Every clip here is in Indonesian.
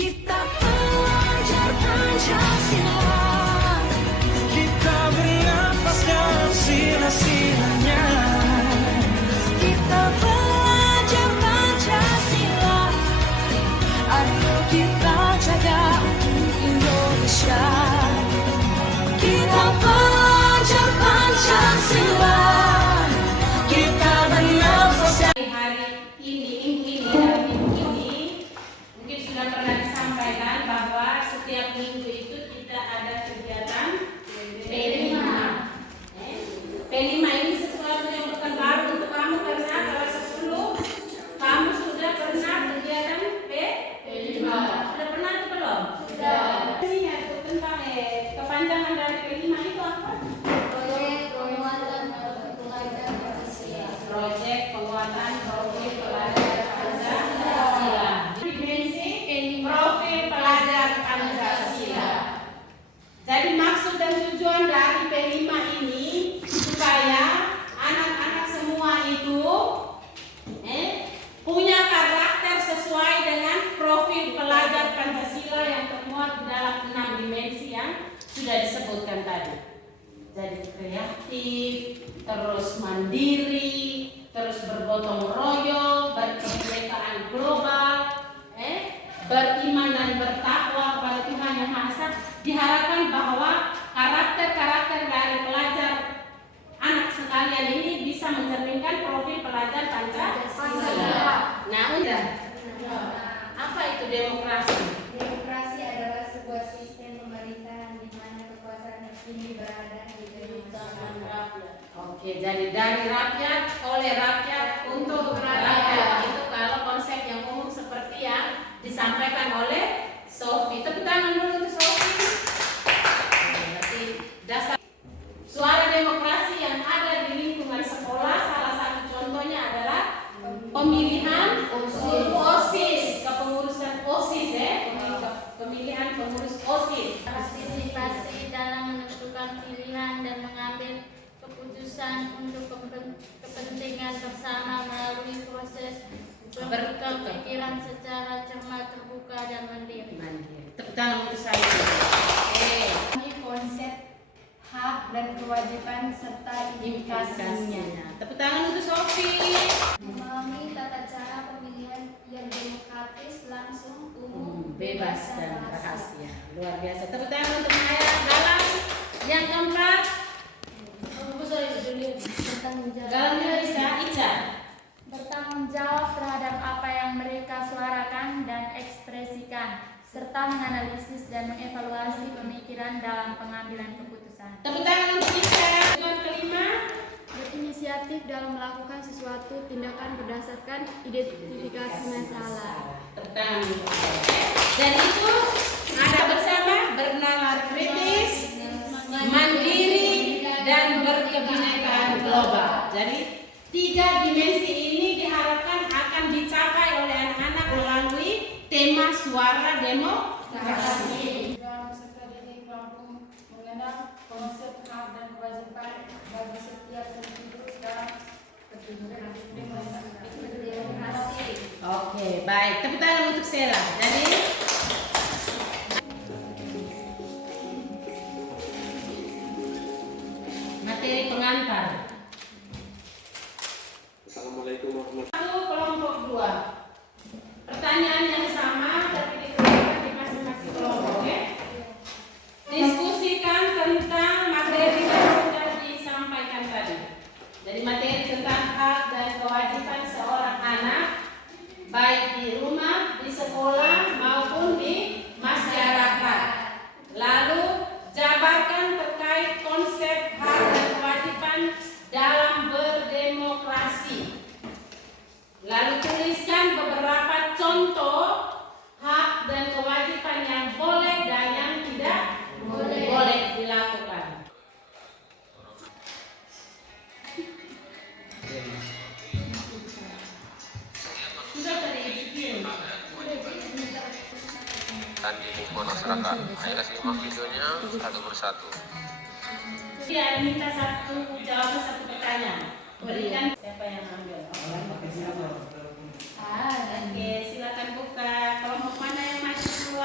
Kita belajar Pancasila, kita bernafas dalam sila-silanya. Kita belajar Pancasila, ayo kita jaga untuk Indonesia. Kita belajar Pancasila, kita bernafas. Hari ini, minggu ini, mungkin sudah pernah disampaikan bahwa setiap minggu itu kita ada kegiatan P5. P5 ini sesuatu yang bukan baru untuk kamu karena kalau sebelum kamu sudah pernah kegiatan P5. Sudah pernah atau belum? Sudah. Ini yaitu tentang kepanjangan dari P5 itu apa? Proyek penguatan profil pelajar Pancasila. Dimensi profil pelajar Pancasila. Jadi maksud dan tujuan dari P5 ini supaya anak-anak semua itu punya karakter sesuai dengan profil pelajar Pancasila yang termuat di dalam 6 dimensi yang sudah disebutkan tadi. Jadi kreatif, terus mandiri, terus bergotong royong, berkebinekaan global, beriman dan bertakwa kepada Tuhan Yang Maha Esa. Diharapkan bahwa karakter-karakter dari pelajar anak sekalian ini bisa mencerminkan profil pelajar Pancasila. Nah, udah. Apa itu demokrasi? Demokrasi adalah sebuah sistem pemerintahan di mana kekuasaan tertinggi berada di tangan rakyat. Oke, jadi dari rakyat, oleh rakyat, untuk rakyat. Itu kalau konsep yang umum seperti yang disampaikan oleh Sofi. Tepuk tangan dulu untuk Sofi. Berarti dasar suara demokrasi yang ada di lingkungan sekolah, salah satu contohnya adalah pemilihan OSIS, kepengurusan OSIS pemilihan pengurus OSIS. Partisipasi dalam menentukan pilihan dan mengambil keputusan untuk kepentingan bersama melalui proses bertukar pikiran secara cermat, terbuka dan mandiri. Tepuk tangan untuk saya. Ini konsep hak dan kewajiban serta implikasinya. Tepuk tangan untuk Sofi. Memahami tata cara pemilihan yang demokratis, langsung, umum, Bebas dan rahasia. Luar biasa. Tepuk tangan untuk Maya. Dalam yang keempat, dalamnya bisa Ica. bertanggung jawab terhadap apa yang mereka suarakan dan ekspresikan, serta menganalisis dan mengevaluasi pemikiran dalam pengambilan keputusan. Tepuk tangan untuk Ica. Yang kelima, Berinisiatif dalam melakukan sesuatu tindakan berdasarkan identifikasi masalah. tepuk tangan untuk Ica. Dan itu ada bersama, bernalar kritis, mandiri, dan berkebinekaan global. Jadi 3 dimensi ini diharapkan akan dicapai oleh anak-anak melalui tema suara demokrasi. Dalam peserta didik mampu mengenal konsep hak dan kewajiban bagi setiap individu dalam berdemokrasi. Oke, baik. Tepuk tangan untuk Sela. Jadi materi pengantar. Assalamualaikum warahmatullahi Satu kelompok 2. Pertanyaan yang sama tapi dikeluarkan di masing-masing kelompok, ya. Diskusikan tentang materi yang sudah disampaikan tadi. Jadi materi tentang hak dan kewajiban seorang anak baik di rumah, di sekolah maupun di masyarakat. Lalu jabarkan terkait konsep hak dan kewajiban dalam berdemokrasi. Lalu tuliskan beberapa contoh hak dan kewajiban yang boleh dan yang tidak boleh dilakukan. Sudah terisi. dan di lingkungan masyarakat. Ayo simak videonya satu persatu. Dia minta jawab satu pertanyaan. Berikan siapa yang ambil? Oke, silakan buka. Kelompok mana yang masuk?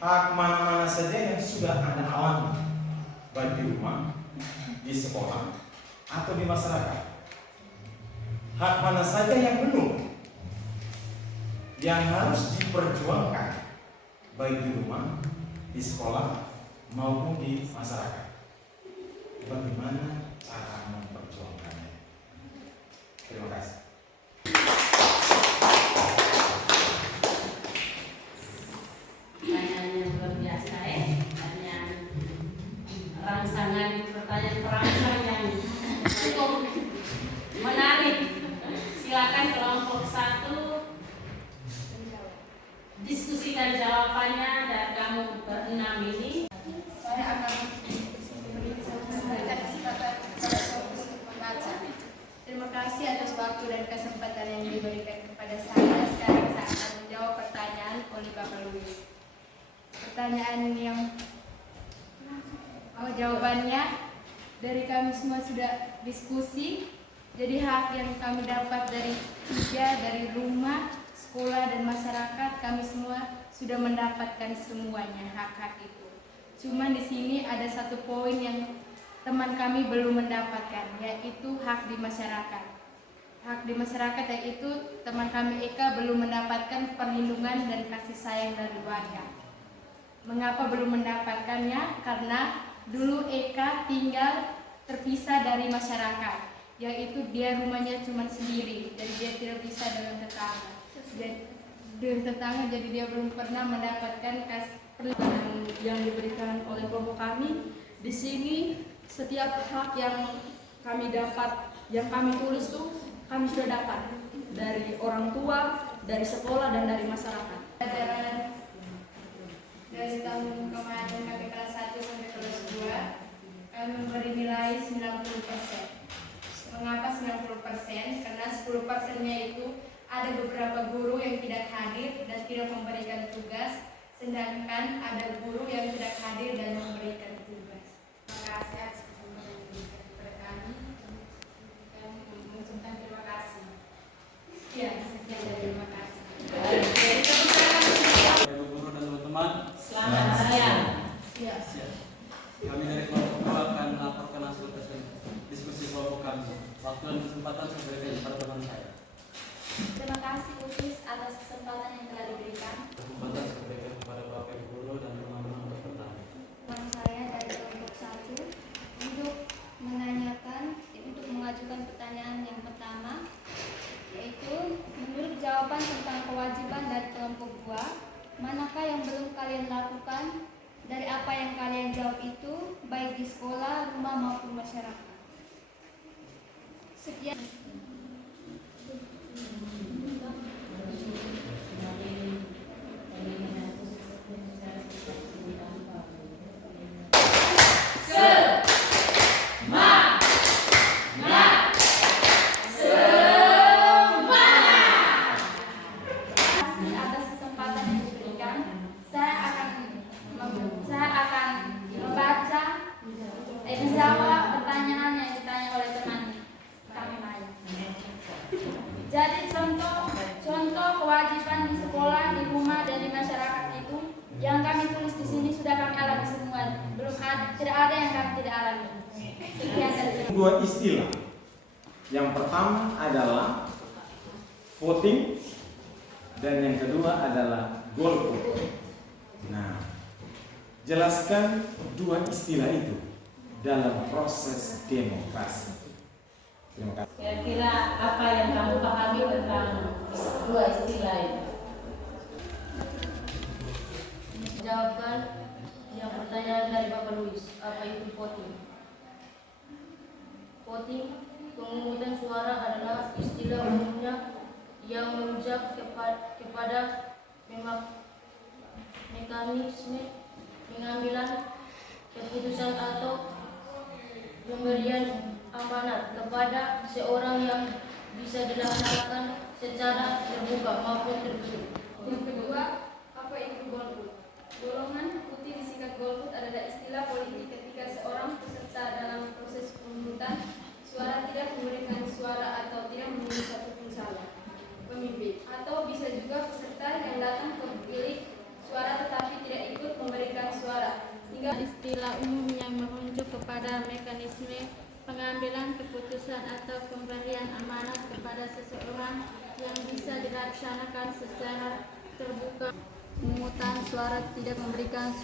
hak mana-mana saja yang sudah Anda alami, baik di rumah, di sekolah, atau di masyarakat. Hak mana saja yang belum, yang harus diperjuangkan, baik di rumah, di sekolah, maupun di masyarakat. Bagaimana cara memperjuangkannya? Terima kasih. Pertanyaan yang luar biasa ya. Pertanyaan rangsangan, pertanyaan perangsang yang cukup menarik. Silakan kelompok 1 diskusikan jawabannya dan kamu berenam ini. Saya akan memberikan kesempatan kepada fokus untuk membaca. Terima kasih atas waktu dan kesempatan yang diberikan kepada saya. Sekarang saya akan menjawab pertanyaan oleh Bapak Louis. Pertanyaan yang jawabannya dari kami semua sudah diskusi. Jadi hak yang kami dapat dari rumah, sekolah, dan masyarakat, kami semua sudah mendapatkan semuanya hak-hak itu. Cuman di sini ada satu poin yang teman kami belum mendapatkan, yaitu hak di masyarakat. Hak di masyarakat yaitu teman kami Eka belum mendapatkan perlindungan dan kasih sayang dari warga. Mengapa belum mendapatkannya? Karena dulu Eka tinggal terpisah dari masyarakat, yaitu dia rumahnya cuma sendiri, jadi dia tidak bisa dengan tetangga. Jadi dia belum pernah mendapatkan perlindungan yang diberikan oleh kelompok kami. Di sini setiap hak yang kami dapat, yang kami tulis tuh kami sudah dapat dari orang tua, dari sekolah, dan dari masyarakat. Dari tahun kemarin kami kelas 1 sampai kelas 2 kami memberi nilai 90%. Mengapa 90%? Karena 10%-nya itu ada beberapa guru yang tidak hadir dan tidak memberikan tugas, sedangkan ada guru yang tidak hadir dan memberikan tugas. Terima kasih atas kesempatan yang diberikan kepada kami. Kami mengucapkan terima kasih. Ya, sekian dan terima kasih. Ibu guru dan teman-teman, Selamat siang. kami dari kelompok 2 akan melaporkan hasil diskusi kelompok kami. Waktu dan kesempatan saya berikan kepada teman saya. Terima kasih Utis atas kesempatan yang telah diberikan. Kesempatan saya berikan kepada Bapak Ibu guru dan teman-teman untuk bertanya. Teman saya dari kelompok 1 untuk mengajukan pertanyaan yang pertama, yaitu menurut jawaban tentang kewajiban dari kelompok 2, manakah yang belum kalian lakukan dari apa yang kalian jawab itu, baik di sekolah, rumah maupun masyarakat? Sekian. Menjawab pertanyaan yang ditanya oleh teman kami lain. Jadi contoh kewajiban di sekolah, di rumah, dan di masyarakat itu yang kami tulis di sini sudah kami alami semua. Tidak ada yang kami tidak alami. Sekian dari saya. Dua istilah. Yang pertama adalah voting dan yang kedua adalah golput. Nah, jelaskan dua istilah itu dalam proses demokrasi. Terima kasih. Kira-kira apa yang kamu pahami tentang dua istilah itu? Jawaban yang pertanyaan dari Bapak Louis, apa itu voting? Voting, pemungutan suara adalah istilah umumnya yang merujuk kepada mekanisme pengambilan keputusan atau pemberian amanat kepada seorang yang bisa dilaksanakan secara terbuka maupun tertutup. Yang kedua, apa itu golput? Golongan putih disingkat golput adalah istilah politik ketika seorang peserta dalam proses pemungutan suara tidak memberikan suara atau tidak memilih satupun calon pemimpin, atau bisa juga peserta yang datang ke bilik suara tetapi tidak ikut dilaksanakan secara terbuka. Pemungutan suara tidak memberikan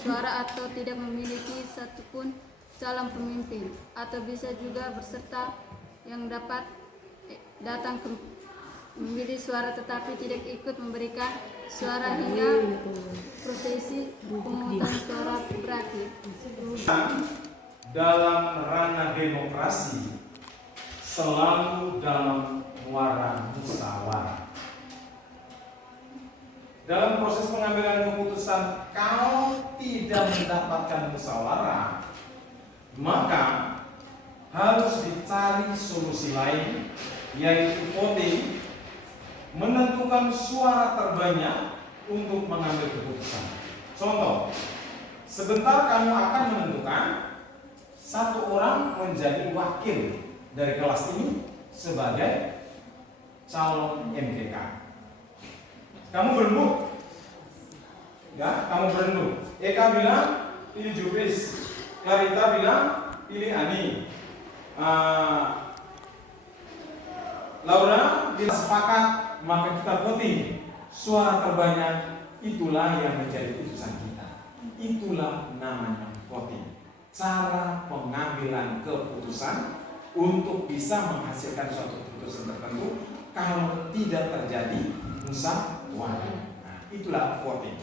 suara atau tidak memiliki satupun calon pemimpin, atau bisa juga berserta yang dapat datang memilih suara tetapi tidak ikut memberikan suara hingga prosesi pemungutan suara berakhir. Dalam ranah demokrasi selalu dalam muara musyawarah. Dalam proses pengambilan keputusan, kalau tidak mendapatkan musyawarah, maka harus dicari solusi lain, yaitu voting, menentukan suara terbanyak untuk mengambil keputusan. Contoh, sebentar kamu akan menentukan satu orang menjadi wakil dari kelas ini sebagai calon MPK. Kamu berembuk? Ya, kamu berembuk. Eka bilang pilih Jupris, Clarita bilang pilih Ani, Laura bilang sepakat, maka kita voting. Suara terbanyak itulah yang menjadi keputusan kita. Itulah namanya voting. Cara pengambilan keputusan untuk bisa menghasilkan suatu keputusan tertentu kalau tidak terjadi musyawarah. Nah, itulah voting.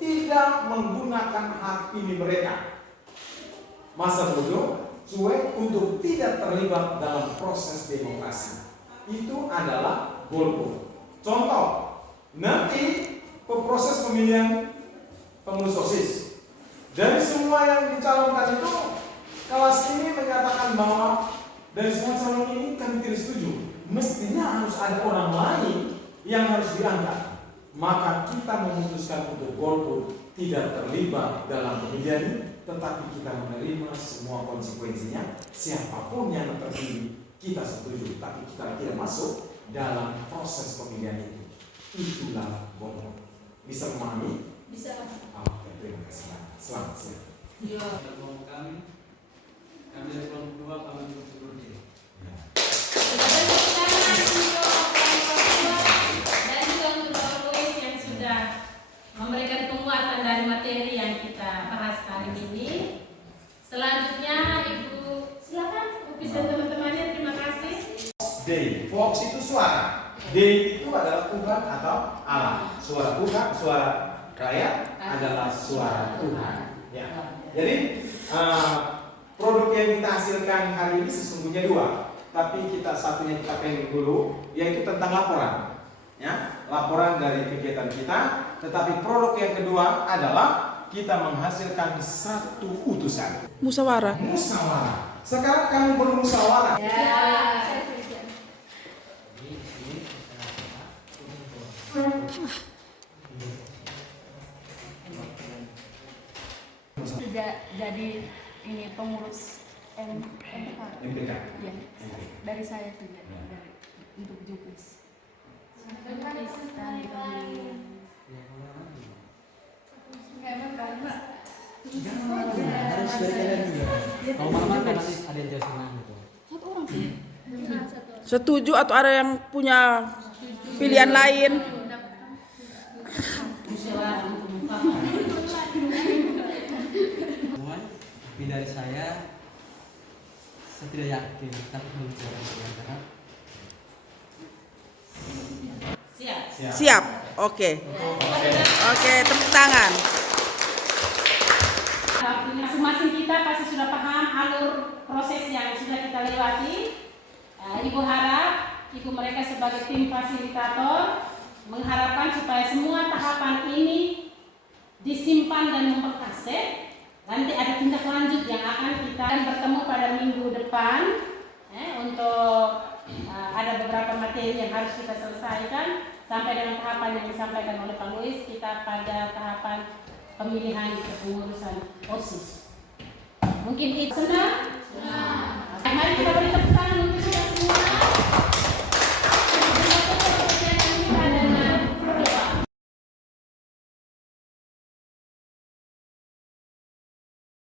Tidak menggunakan hak pilih mereka, masa bodoh, cuek untuk tidak terlibat dalam proses demokrasi. Itu adalah golput. Contoh, nanti proses pemilihan pengurus OSIS, dari semua yang dicalonkan itu, kelas ini menyatakan bahwa dari semua calon ini kami tidak setuju. Mestinya harus ada orang lain yang harus diangkat. Maka kita memutuskan untuk golput, tidak terlibat dalam pemilihan ini, tetapi kita menerima semua konsekuensinya. Siapapun yang terpilih kita setuju, tapi kita tidak masuk dalam proses pemilihan itu. Itulah golput. Bisa memahami? Bisa. Oke, terima kasih. Selamat siang. Iya. Kami dari kelompok 2 kami bersyukur. Memberikan penguatan dari materi yang kita bahas hari ini. Selanjutnya Ibu silakan Upis dan teman-temannya, terima kasih. Day, Fox itu suara. Day itu adalah Tuhan atau Allah. Suara Tuhan, suara rakyat adalah suara Tuhan. Ya. Jadi produk yang kita hasilkan hari ini sesungguhnya 2, tapi satunya kita pending dulu, yaitu tentang laporan. Ya, laporan dari kegiatan kita. Tetapi produk yang kedua adalah kita menghasilkan satu utusan. Musyawarah. Musyawarah. Sekarang kamu bermusyawarah. Ya. Tidak jadi ini pengurus MPK. Ya. Dari saya juga dari untuk Jupris. Setuju atau ada yang punya pilihan lain? Tapi dari saya tidak yakin, tapi berbicara dengan Siap. Oke. Oke, tepuk tangan. Masing-masing kita pasti sudah paham alur proses yang sudah kita lewati. Ibu harap Ibu mereka sebagai tim fasilitator mengharapkan supaya semua tahapan ini disimpan dan memperkasih. Nanti ada tindak lanjut yang akan kita bertemu pada minggu depan untuk ada beberapa materi yang harus kita selesaikan sampai dengan tahapan yang disampaikan oleh Pak Luis. Kita pada tahapan pemilihan kepengurusan OSIS. Mungkin itu senang. Mari kita beri tepuk tangan